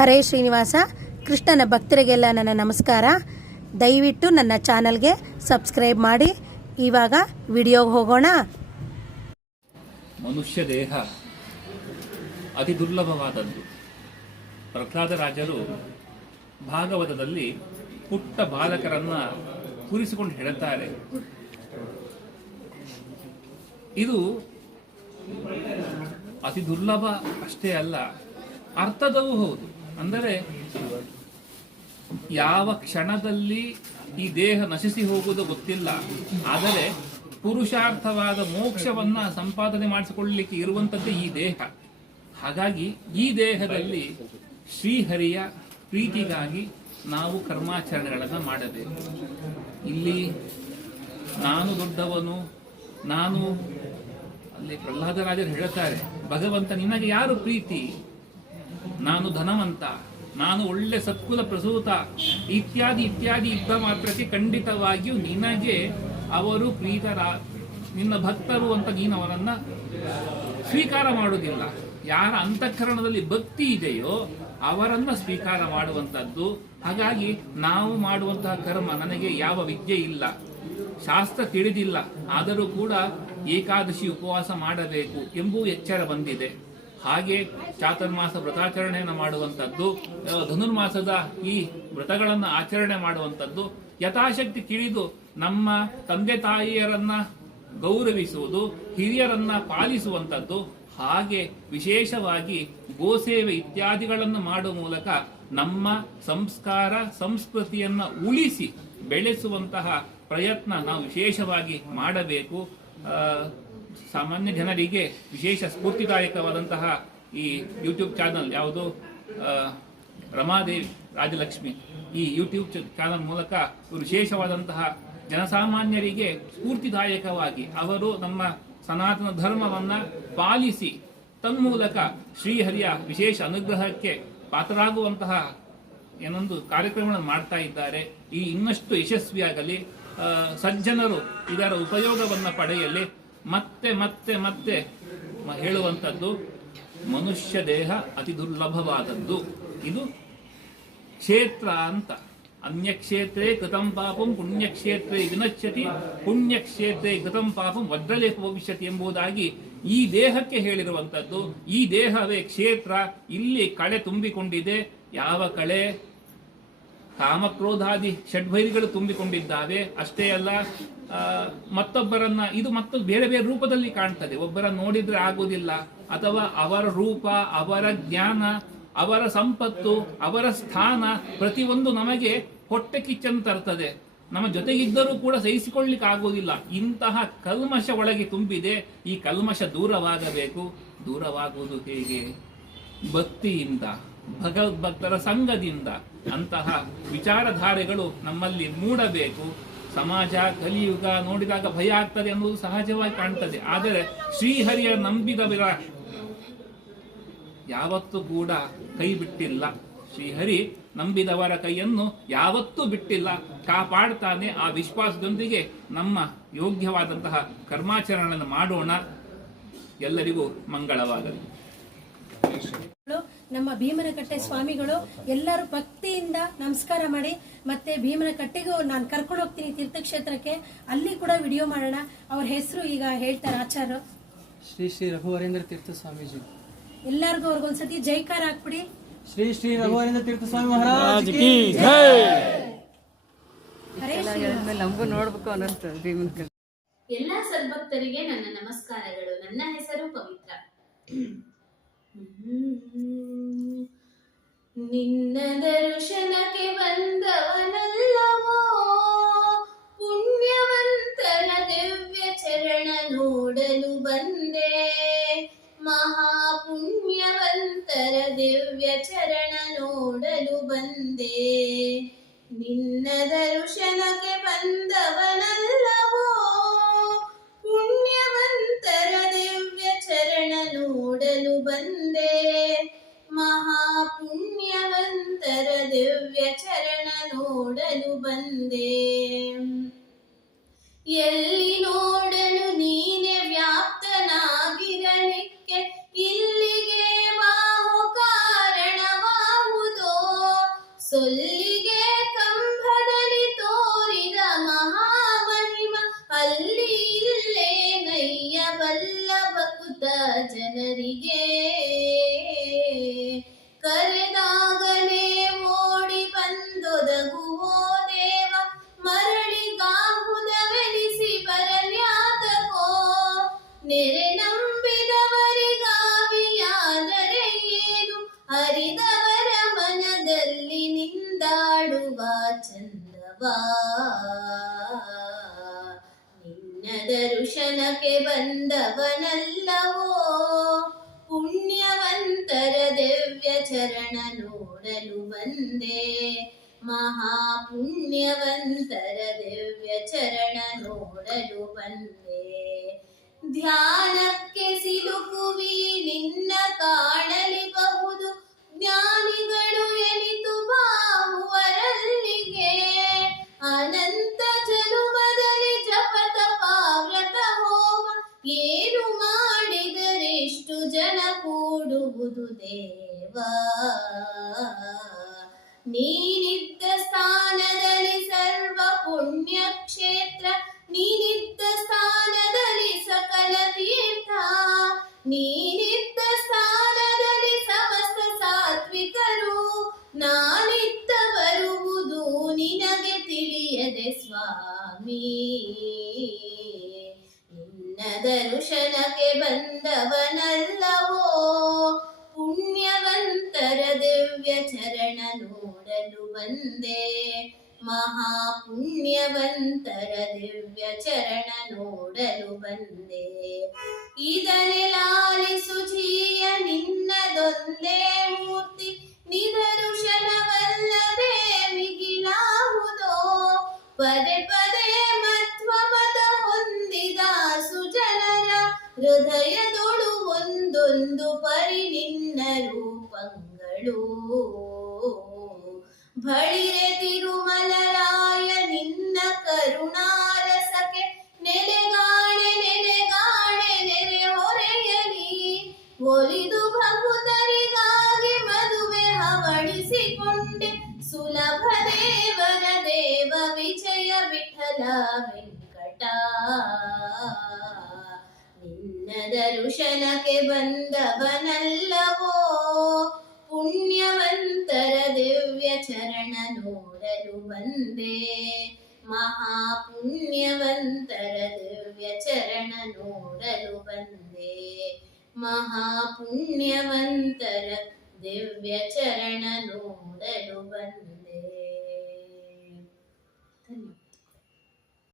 ಹರೇ ಶ್ರೀನಿವಾಸ, ಕೃಷ್ಣನ ಭಕ್ತರಿಗೆಲ್ಲ ನನ್ನ ನಮಸ್ಕಾರ. ದಯವಿಟ್ಟು ನನ್ನ ಚಾನಲ್ಗೆ ಸಬ್ಸ್ಕ್ರೈಬ್ ಮಾಡಿ. ಇವಾಗ ವಿಡಿಯೋಗೆ ಹೋಗೋಣ. ಮನುಷ್ಯ ದೇಹ ಅತಿ ದುರ್ಲಭವಾದದ್ದು. ಪ್ರಹ್ಲಾದರಾಜರು ಭಾಗವತದಲ್ಲಿ ಪುಟ್ಟ ಬಾಲಕರನ್ನ ಕೂರಿಸಿಕೊಂಡು ಹೇಳುತ್ತಾರೆ. ಇದು ಅತಿ ದುರ್ಲಭ ಅಷ್ಟೇ ಅಲ್ಲ ಅರ್ಥದವೂ ಹೌದು. ಅಂದರೆ ಯಾವ ಕ್ಷಣದಲ್ಲಿ ಈ ದೇಹ ನಶಿಸಿ ಹೋಗುವುದು ಗೊತ್ತಿಲ್ಲ. ಆದರೆ ಪುರುಷಾರ್ಥವಾದ ಮೋಕ್ಷವನ್ನ ಸಂಪಾದನೆ ಮಾಡಿಸಿಕೊಳ್ಳಲಿಕ್ಕೆ ಇರುವಂತದ್ದೇ ಈ ದೇಹ. ಹಾಗಾಗಿ ಈ ದೇಹದಲ್ಲಿ ಶ್ರೀಹರಿಯ ಪ್ರೀತಿಗಾಗಿ ನಾವು ಕರ್ಮಾಚರಣೆಗಳನ್ನು ಮಾಡಬೇಕು. ಇಲ್ಲಿ ನಾನು ದೊಡ್ಡವನು, ನಾನು ಅಲ್ಲಿ ಪ್ರಹ್ಲಾದರಾಜರು ಹೇಳುತ್ತಾರೆ ಭಗವಂತ ನಿನಗೆ ಯಾರು ಪ್ರೀತಿ? ನಾನು ಧನವಂತ, ನಾನು ಒಳ್ಳೆ ಸತ್ಕುಲ ಪ್ರಸೂತ, ಇತ್ಯಾದಿ ಇತ್ಯಾದಿ ಇದ್ದ ಮಾತ್ರಕ್ಕೆ ಖಂಡಿತವಾಗಿಯೂ ನಿನಗೆ ಅವರು ಪ್ರೀತರ, ನಿನ್ನ ಭಕ್ತರು ಅಂತ ನೀನು ಅವರನ್ನ ಸ್ವೀಕಾರ ಮಾಡುವುದಿಲ್ಲ. ಯಾರ ಅಂತಃಕರಣದಲ್ಲಿ ಭಕ್ತಿ ಇದೆಯೋ ಅವರನ್ನ ಸ್ವೀಕಾರ ಮಾಡುವಂತದ್ದು ಹಾಗಾಗಿ ನಾವು ಮಾಡುವಂತಹ ಕರ್ಮ ನನಗೆ ಯಾವ ವಿದ್ಯೆ ಇಲ್ಲ. ಶಾಸ್ತ್ರ ತಿಳಿದಿಲ್ಲ. ಆದರೂ ಕೂಡ ಏಕಾದಶಿ ಉಪವಾಸ ಮಾಡಬೇಕು ಎಂಬುವ ಎಚ್ಚರ ಬಂದಿದೆ. ಹಾಗೆ ಚಾತುರ್ಮಾಸ ವ್ರತಾಚರಣೆಯನ್ನು ಮಾಡುವಂಥದ್ದು ಧನುರ್ಮಾಸದ ಈ ವ್ರತಗಳನ್ನು ಆಚರಣೆ ಮಾಡುವಂಥದ್ದು, ಯಥಾಶಕ್ತಿ ತಿಳಿದು ನಮ್ಮ ತಂದೆ ತಾಯಿಯರನ್ನ ಗೌರವಿಸುವುದು, ಹಿರಿಯರನ್ನ ಪಾಲಿಸುವಂಥದ್ದು, ಹಾಗೆ ವಿಶೇಷವಾಗಿ ಗೋಸೇವೆ ಇತ್ಯಾದಿಗಳನ್ನು ಮಾಡುವ ಮೂಲಕ ನಮ್ಮ ಸಂಸ್ಕಾರ, ಸಂಸ್ಕೃತಿಯನ್ನ ಉಳಿಸಿ ಬೆಳೆಸುವಂತಹ ಪ್ರಯತ್ನ ನಾವು ವಿಶೇಷವಾಗಿ ಮಾಡಬೇಕು. ಸಾಮಾನ್ಯ ಜನರಿಗೆ ವಿಶೇಷ ಸ್ಫೂರ್ತಿದಾಯಕವಾದಂತಹ ಈ ಯೂಟ್ಯೂಬ್ ಚಾನಲ್ ಯಾವುದು? ರಮಾದೇವಿ, ರಾಜಲಕ್ಷ್ಮಿ. ಈ ಯೂಟ್ಯೂಬ್ ಚಾನಲ್ ಮೂಲಕ ವಿಶೇಷವಾದಂತಹ ಜನಸಾಮಾನ್ಯರಿಗೆ ಸ್ಫೂರ್ತಿದಾಯಕವಾಗಿ ಅವರು ನಮ್ಮ ಸನಾತನ ಧರ್ಮವನ್ನು ಪಾಲಿಸಿ ತನ್ಮೂಲಕ ಶ್ರೀಹರಿಯ ವಿಶೇಷ ಅನುಗ್ರಹಕ್ಕೆ ಪಾತ್ರರಾಗುವಂತಹ ಏನೊಂದು ಕಾರ್ಯಕ್ರಮಗಳನ್ನು ಮಾಡ್ತಾ ಇದ್ದಾರೆ. ಈ ಇನ್ನಷ್ಟು ಯಶಸ್ವಿಯಾಗಲಿ ಸಜ್ಜನರು ಇದರ ಉಪಯೋಗವನ್ನು ಪಡೆಯಲಿ. ಮತ್ತೆ ಮತ್ತೆ ಮತ್ತೆ ಹೇಳುವಂಥದ್ದು, ಮನುಷ್ಯ ದೇಹ ಅತಿ ದುರ್ಲಭವಾದದ್ದು. ಇದು ಕ್ಷೇತ್ರ ಅಂತ. ಅನ್ಯಕ್ಷೇತ್ರೇ ಕೃತಂ ಪಾಪಂ ಪುಣ್ಯಕ್ಷೇತ್ರೇ ವಿನಶ್ಯತಿ, ಪುಣ್ಯಕ್ಷೇತ್ರೇ ಕೃತಂ ಪಾಪಂ ವಜ್ರಲೇಪ ಭವಿಷ್ಯತಿ ಎಂಬುದಾಗಿ ಈ ದೇಹಕ್ಕೆ ಹೇಳಿರುವಂಥದ್ದು. ಈ ದೇಹವೇ ಕ್ಷೇತ್ರ. ಇಲ್ಲಿ ಕಳೆ ತುಂಬಿಕೊಂಡಿದೆ. ಯಾವ ಕಳೆ? ಕಾಮಕ್ರೋಧಾದಿ ಷಡ್ಭೈರಿಗಳು ತುಂಬಿಕೊಂಡಿದ್ದಾವೆ. ಅಷ್ಟೇ ಅಲ್ಲ ಮತ್ತೊಬ್ಬರನ್ನ, ಇದು ಮತ್ತೊಂದು ಬೇರೆ ಬೇರೆ ರೂಪದಲ್ಲಿ ಕಾಣ್ತದೆ. ಒಬ್ಬರ ನೋಡಿದ್ರೆ ಆಗುವುದಿಲ್ಲ ಅಥವಾ ಅವರ ರೂಪ, ಅವರ ಜ್ಞಾನ, ಅವರ ಸಂಪತ್ತು, ಅವರ ಸ್ಥಾನ ಪ್ರತಿಯೊಂದು ನಮಗೆ ಹೊಟ್ಟೆ ಕಿಚ್ಚನ್ನು ತರ್ತದೆ. ನಮ್ಮ ಜೊತೆಗಿದ್ದರೂ ಕೂಡ ಸಹಿಸಿಕೊಳ್ಳಿಕ್ಕೆ ಆಗುವುದಿಲ್ಲ ಇಂತಹ ಕಲ್ಮಶ ಒಳಗೆ ತುಂಬಿದೆ. ಈ ಕಲ್ಮಶ ದೂರವಾಗಬೇಕು. ದೂರವಾಗುವುದು ಹೇಗೆ? ಭಕ್ತಿಯಿಂದ, ಭಗವದ್ಭಕ್ತರ ಸಂಘದಿಂದ. ಅಂತಹ ವಿಚಾರಧಾರೆಗಳು ನಮ್ಮಲ್ಲಿ ಮೂಡಬೇಕು. ಸಮಾಜ ಕಲಿಯುಗ ನೋಡಿದಾಗ ಭಯ ಆಗ್ತದೆ ಅನ್ನೋದು ಸಹಜವಾಗಿ ಕಾಣ್ತದೆ. ಆದರೆ ಶ್ರೀಹರಿಯ ನಂಬಿದವರ ಯಾವತ್ತೂ ಕೂಡ ಕೈ ಬಿಟ್ಟಿಲ್ಲ. ಶ್ರೀಹರಿ ನಂಬಿದವರ ಕೈಯನ್ನು ಯಾವತ್ತೂ ಬಿಟ್ಟಿಲ್ಲ. ಕಾಪಾಡ್ತಾನೆ ಆ ವಿಶ್ವಾಸದೊಂದಿಗೆ ನಮ್ಮ ಯೋಗ್ಯವಾದಂತಹ ಕರ್ಮಾಚರಣೆಯನ್ನು ಮಾಡೋಣ. ಎಲ್ಲರಿಗೂ ಮಂಗಳವಾಗಲಿ. ನಮ್ಮ ಭೀಮನಕಟ್ಟೆ ಸ್ವಾಮಿಗಳು ಎಲ್ಲರೂ ಭಕ್ತಿಯಿಂದ ನಮಸ್ಕಾರ ಮಾಡಿ ಮತ್ತೆ ಭೀಮನಕಟ್ಟೆಗೂ ನಾನು ಕರ್ಕೊಂಡು ಹೋಗ್ತೀನಿ ತೀರ್ಥಕ್ಷೇತ್ರಕ್ಕೆ ಅಲ್ಲಿ ಕೂಡ ವಿಡಿಯೋ ಮಾಡೋಣ. ಅವ್ರ ಹೆಸರು ಈಗ ಹೇಳ್ತಾರೆ ಆಚಾರ್ಯ ಶ್ರೀ ಶ್ರೀ ರಘುವರೇಂದ್ರ ತೀರ್ಥ ಸ್ವಾಮೀಜಿ. ಎಲ್ಲರಿಗೂ ಅವ್ರಿಗೊಂದ್ಸತಿ ಜೈಕಾರ ಹಾಕ್ಬಿಡಿ. ಶ್ರೀ ಶ್ರೀ ರಘುವರೇಂದ್ರ ತೀರ್ಥ ಸ್ವಾಮಿ ಮಹಾರಾಜ್. ನಮಗೂ ನೋಡ್ಬೇಕು ಅನ್ನಿಸ್ತದೆ ಎಲ್ಲ ಸದ್ಭಕ್ತರಿಗೆ ನನ್ನ ನಮಸ್ಕಾರಗಳು. ನನ್ನ ಹೆಸರು ಪವಿತ್ರ. ನಿನ್ನ ದರ್ಶನಕ್ಕೆ ಬಂದವನಲ್ಲವೋ? ಪುಣ್ಯವಂತರ ದಿವ್ಯ ಚರಣ ನೋಡಲು ಬಂದೆ. ಮಹಾಪುಣ್ಯವಂತರ ದಿವ್ಯ ಚರಣ ನೋಡಲು ಬಂದೆ. ನಿನ್ನ ದರ್ಶನಕ್ಕೆ ಬಂದವನಲ್ಲವೋ ನೋಡಲು ಬಂದೆ ದರ್ಶನಕ್ಕೆ ಬಂದವನಲ್ಲವೋ? ಪುಣ್ಯವಂತರ ದಿವ್ಯ ಚರಣ ನೋಡಲು ಬಂದೆ. ಮಹಾಪುಣ್ಯವಂತರ ದಿವ್ಯ ಚರಣ ನೋಡಲು ಬಂದೆ. ಧ್ಯಾನಕ್ಕೆ ಸಿಲುಕುವಿ ನಿನ್ನ ಕಾಣಲಿಬಹುದು. ಜ್ಞಾನಿಗಳು ದೇವ. ನೀನಿದ್ದ ಸ್ಥಾನದಲ್ಲಿ ಸರ್ವ ಪುಣ್ಯ ಕ್ಷೇತ್ರ ನೀನಿದ್ದ ಸ್ಥಾನದಲ್ಲಿ ಸಕಲ ತೀರ್ಥ. ನೀನಿದ್ದ ಸ್ಥಾನದಲ್ಲಿ ಸಮಸ್ತ ಸಾತ್ವಿಕರು ನಾನಿದ್ದ ಬರುವುದು ನಿನಗೆ ತಿಳಿಯದೆ ಸ್ವಾಮಿ. ನಿನ್ನ ದರ್ಶನಕ್ಕೆ ಬಂದವನಲ್ಲವೋ ಪುಣ್ಯವಂತರ ದಿವ್ಯ ಚರಣ ನೋಡಲು ಬಂದೆ. ಮಹಾಪುಣ್ಯವಂತರ ದಿವ್ಯ ಚರಣ ನೋಡಲು ಬಂದೆ. ಇದನೆ ಲಾಲಿಸು ಜೀಯ ನಿನ್ನದೊಂದೇ ಮೂರ್ತಿ ನಿದರುಶನವಲ್ಲದೆ ಮಿಗಿಲಾಹುದೋ ಪದೇ ಪದೇ ಮತ್ವ ಮತ ಹೊಂದಿದ ಸುಜನರ ಹೃದಯದೊಳು ಒಂದೊಂದು ಪರಿ ಬಳಿರೆ ತಿರುಮಲರಾಯ ನಿನ್ನ ಕರುಣಾರಸಕ್ಕೆ ನೆಲೆಗಾಣೆ ನೆಲೆಗಾಣೆ, ನೆರೆ ಹೊರೆಯಲಿ. ಒಲಿದು ಭಕ್ತರಿಗಾಗಿ ಮದುವೆ ಹವಣಿಸಿಕೊಂಡೆ ಸುಲಭ ದೇವರ ದೇವ ವಿಜಯ ವಿಠಲ ವೆಂಕಟ. ನಿನ್ನ ದರುಶನಕ್ಕೆ ಬಂದವನಲ್ಲವೋ? ಪುಣ್ಯವಂತರ ದಿವ್ಯ ಚರಣ ನೋಡಲು ಬಂದೆ. ಮಹಾಪುಣ್ಯವಂತರ ದಿವ್ಯ ಚರಣ ನೋಡಲು ಬಂದೆ. ಮಹಾಪುಣ್ಯವಂತರ ದಿವ್ಯ ಚರಣ ನೋಡ